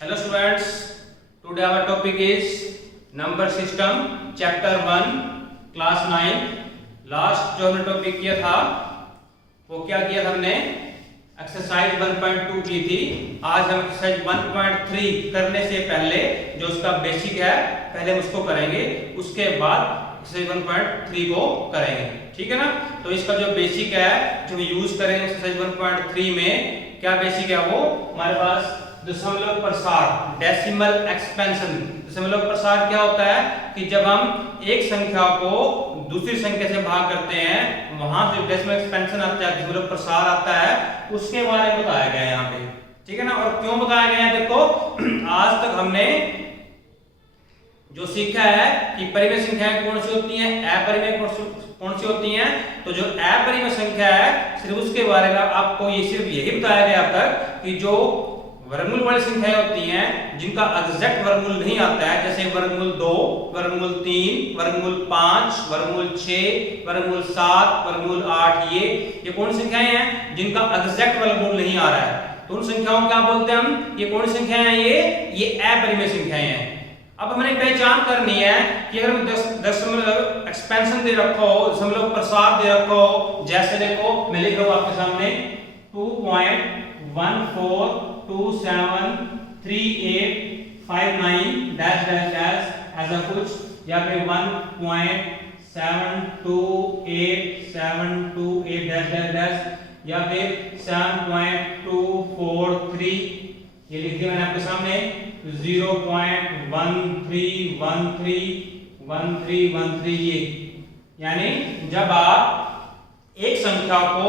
Hello students, today our topic is number system chapter 1 class 9. Last जो हमने topic किया था वो क्या किया था हमने एक्सरसाइज 1.2 की थी। आज हम एक्सरसाइज 1.3 करने से पहले जो उसका बेसिक है पहले हम उसको करेंगे, उसके बाद एक्सरसाइज 1.3 को करेंगे, ठीक है ना। तो इसका जो बेसिक है जो यूज करेंगे एक्सरसाइज 1.3 में, क्या बेसिक है वो हमारे पास दशमलव प्रसार, डेसिमल एक्सपेंशन। दशमलव प्रसार क्या होता है कि जब हम एक संख्या को दूसरी संख्या से भाग करते हैं वहां से डेसिमल एक्सपेंशन आता है, दशमलव प्रसार आता है, उसके बारे में बताया गया है यहाँ पे, ठीक है ना। और क्यों बताया गया है, देखो आज तक हमने जो सीखा है कि परिमेय संख्याएं कौन सी होती हैं, अपरिमेय कौन सी होती हैं। तो जो अपरिमेय संख्या है सिर्फ उसके बारे में आपको ये सिर्फ यही बताया गया अब तक कि जो वर्गमूल वाली संख्याएं होती हैं जिनका एग्जैक्ट वर्गमूल नहीं आता है, जैसे वर्गमूल 2, वर्गमूल 3, वर्गमूल 5, वर्गमूल 6, वर्गमूल 7, वर्गमूल 8, ये कौन सी संख्याएं हैं जिनका एग्जैक्ट वर्गमूल नहीं आ रहा है। तो उन संख्याओं को क्या बोलते हैं हम, ये कौन सी संख्याएं हैं, ये अपरिमेय संख्याएं हैं। अब हमने पहचान करनी है कि अगर दशमलव एक्सपेंशन दे रखो हो, दशमलव प्रसार दे रखो हो, जैसे देखो मैं लिख रहा हूं आपके सामने 2.14273859 डैश डैश डैश ऐसा कुछ, या फिर 1.72878 डैश डैश डैश, या फिर 7.243, ये लिख दिया मैंने आपके सामने 0.13131313 ये। यानी जब आप एक संख्या को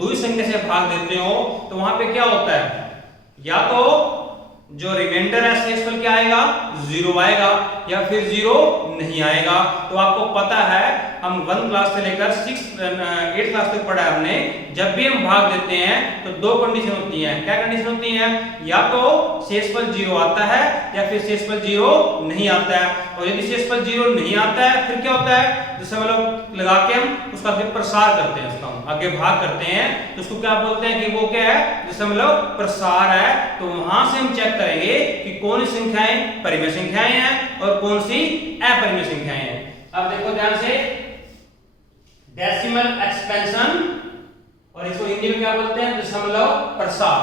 दूसरी संख्या से भाग देते हो तो वहां पे क्या होता है, या तो जो रिमाइंडर है शेषफल क्या आएगा, 0 आएगा, या फिर 0 नहीं आएगा। तो आपको पता है हम 1 क्लास से लेकर 8 क्लास तक पढ़ा है हमने, जब भी हम भाग देते हैं तो दो कंडीशन होती हैं। क्या कंडीशन होती हैं, या तो शेषफल 0 आता है या फिर शेषफल 0 नहीं आता है। और यदि शेषफल 0 नहीं आता है फिर क्या होता है, दशमलव लगा के हम उसका फिर प्रसार करते हैं, उसका हम आगे भाग करते हैं, तो उसको क्या बोलते हैं कि वो क्या है, दशमलव प्रसार है। तो वहां से हम चेक करेंगे कि कौन सी संख्याएं परिमेय संख्याएं हैं और कौन सी अपरिमेय संख्याएं हैं। अब देखो ध्यान से, डेसिमल एक्सपेंशन और इसको हिंदी में क्या बोलते हैं, दशमलव प्रसार,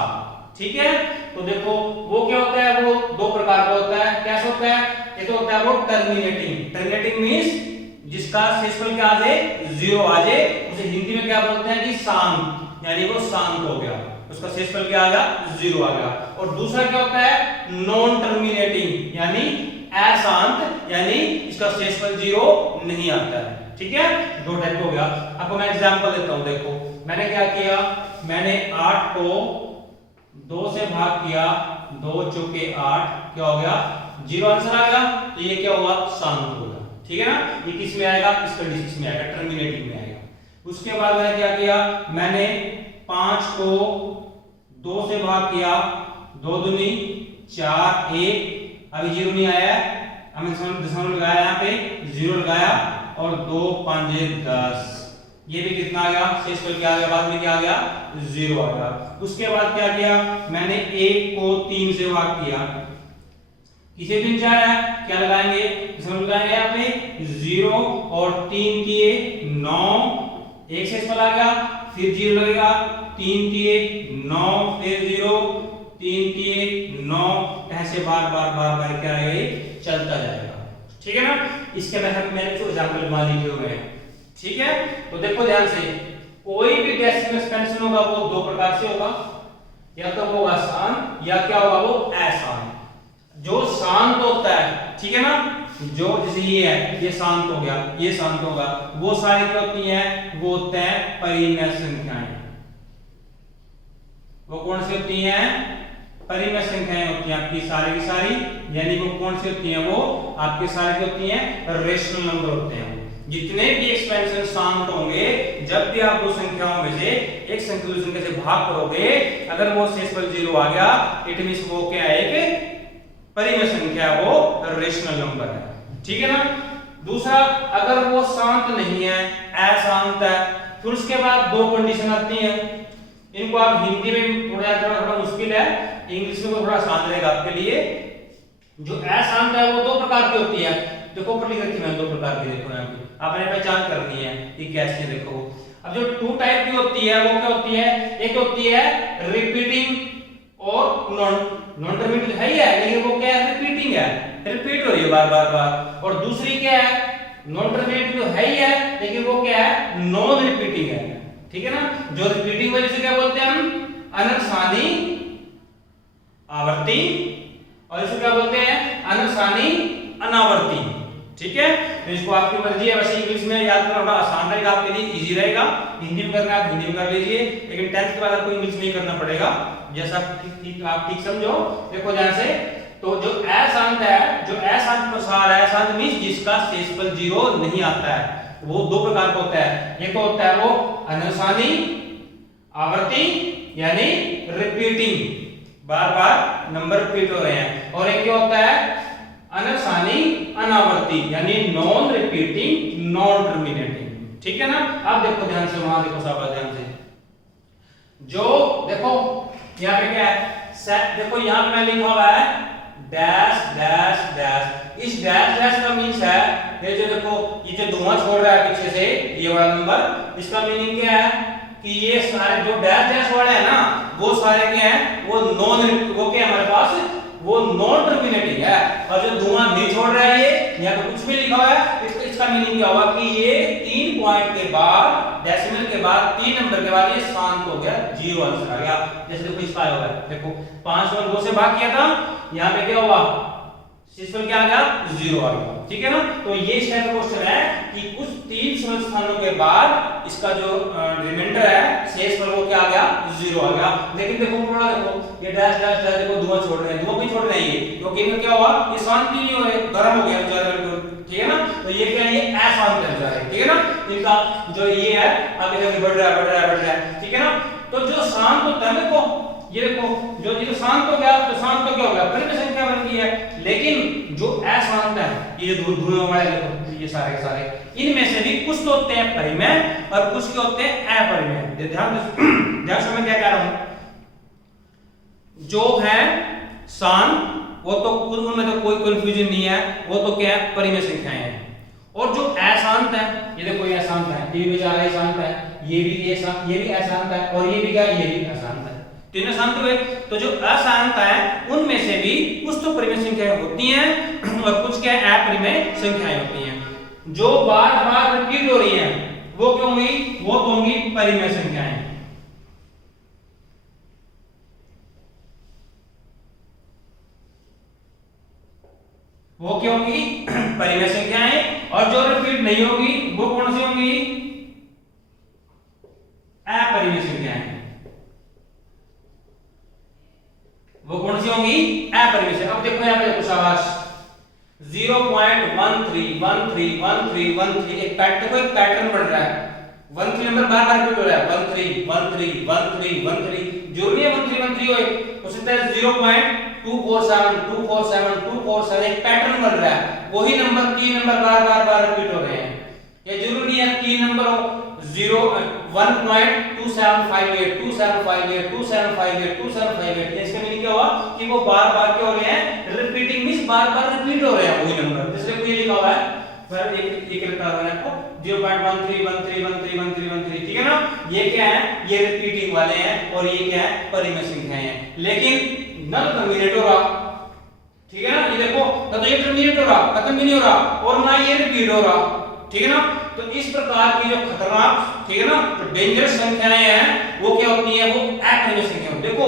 ठीक है। तो देखो वो क्या होता है, वो दो प्रकार का होता है। कैसे होता है, एक होता है वो टर्मिनेटिंग। टर्मिनेटिंग मींस जिसका शेषफल क्या आ जाए, 0 आ जाए, उसे हिंदी में क्या बोलते हैं कि शांत, यानी वो शांत हो गया, उसका शेषफल क्या आ गया, 0 आ गया। और दूसरा क्या होता है, नॉन टर्मिनेटिंग, यानी अशांत, यानी इसका शेषफल 0 नहीं आता है, ठीक है। दो टाइप हो गया। आपको मैं एग्जांपल देता हूं, देखो मैंने क्या किया, मैंने 8 को 2 से भाग किया, 2 चौके 8, क्या हो गया, 0 आंसर आ गया। तो ये क्या हुआ, शांत हो गया, ठीक है ना। ये किस में आएगा, इस कंडीशन में आएगा, टर्मिनेटिंग में आएगा। उसके बाद मैंने क्या किया, मैंने 5 को 2 से भाग किया, 2 दूनी 4 1, अभी 0 नहीं आया है, हमने दशमलव लगाया, यहाँ पे 0 लगाया, और 2 5 10, ये भी कितना आ गया, शेषफल क्या आ गया, बाद में क्या आ गया, 0 आ गया। उसके बाद क्या किया, मैंने 1 को 3 से भाग किया, किसे 3 4 है, क्या लगाएंगे, दशमलव लगाएंगे, यहाँ पे 0 और 3 किए 9, एक शेषफल आ गया, फिर 0 लगेगा, 3 किए 9, फिर 0, 3 किए 9, ऐसे बार बार बार बार क्या आएगा, ये चलता जाएगा, ठीक है ना। इसके मैंने एग्जांपल बना लिखे हुए हैं, ठीक है। तो देखो ध्यान से, कोई भी डेसिमल एक्सपेंशन होगा वो दो प्रकार से होगा, या तो वो शांत या क्या होगा, वो अशांत। जो शांत होता है, ठीक है ना, जो जैसे ये है, ये शांत हो गया, ये शांत होगा, वो सारी क्या होती हैं, वो होते हैं परिमेय संख्याएं। वो कौन सी होती हैं, परिमेय संख्याएं होती हैं आपकी सारी की सारी, यानी वो कौन सी होती हैं, वो आपके सारे की होती हैं रेशनल नंबर होते हैं। जितने भी एक्सपेंशन शांत होंगे, जब भी आप दो संख्याओं में से एक संख्या दूसरी संख्या से भाग करोगे, अगर वो शेषफल 0 आ गया, इट मींस वो क्या है, एक परिमेय संख्या, वो रेशनल नंबर है, ठीक है ना। दूसरा, अगर वो शांत नहीं है, अशांत है, फिर उसके बाद दो कंडीशन आती हैं। इनको आप हिंदी में थोड़ा मुश्किल है, इंग्लिश में थोड़ा आसान रहेगा आपके लिए। जो अशांत है वो दो प्रकार की होती है, देखो ऊपर लिख रखी है दो प्रकार की, देखो यहाँ पे आपने पहचान करनी है कि कैसे, देखो अब जो टू टाइप की होती है वो क्या होती है, एक होती है रिपीटिंग और नॉन रिपीटिंग है ही है, लेकिन वो क्या है, रिपीटिंग है, रिपीट हो रही है बार बार बार। और दूसरी क्या है, नॉन रिपीटिंग तो है ही है, लेकिन वो क्या है, नॉन रिपीटिंग है, ठीक है ना। जो रिपीटिंग वजह से क्या बोलते हैं हम, अनसानी आवर्ती, और इसको क्या बोलते हैं, अनसानी अनावर्ती, ठीक है। तो इसको आपकी मर्जी है, वैसे इंग्लिश में याद करना थोड़ा आसान रहेगा आपके लिए, इजी रहेगा। हिंदी में करना है आप हिंदी में कर लीजिए, लेकिन 10th के बाद आपको इंग्लिश में करना पड़ेगा, जैसा आप ठीक समझो। देखो ध्यान से, तो जो अशांत है, जो अशांत प्रसार है, अशांत मींस जिसका शेषफल 0 नहीं आता है, वो दो प्रकार का होता है। एक तो होता है वो अनसानी आवर्ती यानी रिपीटिंग, बार बार नंबर रिपीट हो रहे हैं, और एक क्या होता है, अनसानी अनावर्ती यानी नॉन रिपीटिंग नॉन टर्मिनेटिंग, ठीक है ना। अब देखो ध्यान से, वहां देखो साहब ध्यान से, जो देखो यहाँ पे क्या है, देखो यहाँ पे मैं लिखा हुआ है डैश डैश डैश। इस डैश डैश का मीन्स है, ये जो देखो ये जो धुआं छोड़ रहा है पीछे से ये वाला नंबर, इसका मीनिंग क्या है कि ये सारे जो डैश डैश वाले हैं ना, वो सारे क्या हैं, वो वो क्या हमारे पास वो नॉन टर्मिनेटिंग है। और जो धुआं नहीं छोड़ रहा है ये, यहाँ पे कुछ भी लिखा हुआ है, इसका मीनिंग क्या हुआ कि ये 3 पॉइंट के बाद, डेसिमल के बाद, 3 नंबर के बाद ये शांत हो गया, 0 आंसर आ गया। जैसे देखो इसका हुआ है, देखो 5 और 2 से भाग किया था, यहाँ पे क्या हुआ, शेषफल क्या आ गया, 0 आ गया, ठीक है ना। तो ये इस टाइप का क्वेश्चन है कि कुछ 3 समय स्थानों के बाद इसका जो रिमाइंडर है शेषफल वो क्या आ गया, 0 आ गया। लेकिन देखो पूरा देखो ये डैश डैश डैश, देखो धुआं छोड़ रहे हैं, धुआं भी छोड़ रहे हैं ये, क्योंकि इनमें क्या हुआ, ये शांति नहीं हो रही, गर्म हो गया बेचारा बिल्कुल, ठीक है ना। तो ये क्या है, ये अशांत है बेचारे, ठीक है ना। इनका जो ये है आगे जाके बढ़ रहा है बढ़ रहा है बढ़ रहा है, ठीक है ना। तो जो शांत होता है, देखो ये देखो जो ये शांत हो गया, तो शांत तो क्या हो गया, परिमेय संख्या बन गई है। लेकिन जो अशांत है, ये धुएं वाले देखो ये सारे के सारे, इनमें से भी कुछ तो होते हैं परिमेय और कुछ के होते हैं अपरिमेय। ध्यान से मैं क्या कह रहा हूं, जो है शांत वो तो उनमें तो कोई कंफ्यूजन नहीं है, वो तो क्या है, परिमेय संख्याएं हैं। और जो अशांत है, ये देखो ये अशांत है, ये भी बेचारा शांत है, ये भी अशांत है, और ये भी क्या, ये भी अशांत है, तीनों शांत हुए। तो जो अशांत है उनमें से भी कुछ तो परिमेय संख्याएं होती हैं और कुछ क्या अपरिमेय संख्याएं होती हैं। जो बार बार रिपीट हो रही हैं वो क्यों हुई, वो तो होंगी परिमेय संख्याएं। वो क्यों होंगी, परिमेय संख्याएं। और जो रिपीट नहीं होगी वो कौन सी होंगी, अपरिमेय संख्याएं। वो कौन सी होंगी, अपरिमेय। अब देखो यहाँ पे देखो शाबाश, 0.13131313 एक पैटर्न बढ़ रहा है, 13 नंबर बार बार रिपीट हो रहा है, 13 जरूरी है 13 होए, हो सकता है 0.247 एक पैटर्न बन रहा है, वही नंबर 3 नंबर बार बार रिपीट हो रहे हैं। ये जरूरी है 3 नंबर हो, 1.2758 इसका मीनिंग क्या हुआ कि वो बार बार क्या हो रहे हैं, रिपीटिंग मींस बार बार रिपीट हो रहे हैं वही नंबर। जैसे कोई लिखा हुआ है, फिर एक लिखा हुआ है आपको 0.13131313, ठीक है ना। ये क्या है, ये रिपीटिंग वाले हैं, और ये क्या है, परिमेय संख्याएं हैं। लेकिन ना तो टर्मिनेट हो रहा, ठीक है ना, ये देखो ना तो ये टर्मिनेट हो रहा, खत्म भी नहीं हो रहा, और ना ये रिपीट हो रहा, ठीक है ना। तो इस प्रकार की जो खतरनाक, ठीक है ना, तो डेंजरस संख्याएं हैं वो क्या होती हैं, वो अपरिमेय संख्या होती है। देखो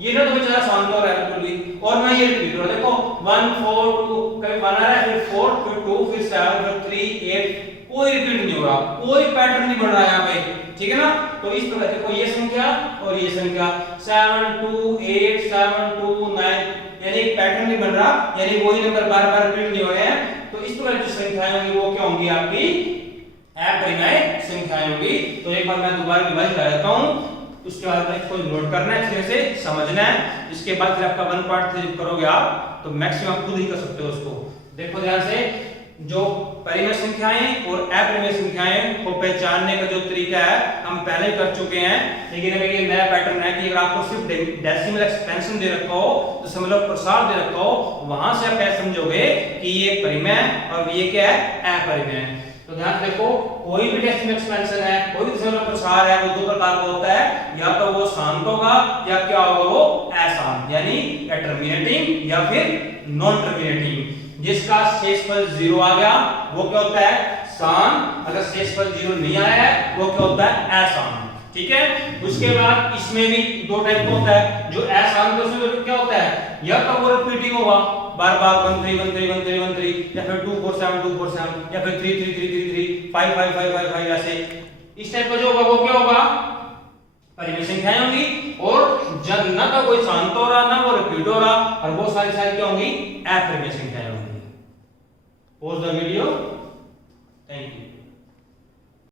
ये ना तो बेचारा शांत हो रहा है बिल्कुल भी, और ना ये रिपीट हो रहा है। देखो 1 4 2 कभी बना रहा है, फिर 4 फिर 2 फिर 7 फिर 3 8, कोई रिपीट नहीं हो रहा, कोई पैटर्न नहीं बन रहा है यहाँ पे, ठीक है ना। तो इस प्रकार देखो ये संख्या और ये संख्या 7 2 8 7 2 9, यानी एक पैटर्न नहीं बन रहा, यानी वही नंबर बार बार रिपीट नहीं हो रहे हैं। तो इस प्रकार जो संख्याएं होंगी वो क्या होंगी, आपकी अपरिमेय संख्याएं होंगी। तो एक बार मैं दोबारा रिवाइज कर देता हूं, उसके बाद इसको नोट करना है, अच्छे से समझना है। इसके बाद फिर आपका 1 पार्ट 3 करोगे आप तो मैक्सिमम खुद ही कर सकते हो उसको। देखो ध्यान से, जो परिमेय संख्याएं और अपरिमेय संख्याएं को पहचानने का जो तरीका है हम पहले कर चुके हैं, लेकिन अभी ये नया पैटर्न है कि अगर आपको सिर्फ डेसिमल एक्सपेंशन दे रखा हो, दशमलव प्रसार दे रखा हो, वहां से आप कैसे समझोगे कि ये परिमेय और ये क्या है, अपरिमेय। तो ध्यान देखो, कोई भी डेसिमल एक्सपेंशन है, कोई भी दशमलव प्रसार है, वो दो प्रकार का होता है, या तो वो शांत होगा या क्या होगा, वो अशांत, यानी या टर्मिनेटिंग या फिर नॉन टर्मिनेटिंग। जिसका शेषफल 0 आ गया वो क्या होता है, शांत। अगर शेषफल 0 नहीं आया है वो क्या होता है, अशांत। ठीक है। उसके बाद इसमें भी दो टाइप का होता है, जो अशांत है उसमें क्या होता है, या तो वो रिपीटिंग होगा बार बार 1 3 1 3 1 3 1 3, या फिर 2 4 7 2 4 7, या फिर 3 3 3 3 3 5 5 5 5 5, ऐसे इस टाइप का जो होगा वो क्या होगा, परिमेय संख्याएं होंगी। और जब ना तो कोई शांत हो रहा ना वो रिपीट हो रहा, और वो सारी क्या होंगी, अपरिमेय संख्याएं होंगी। Pause the video.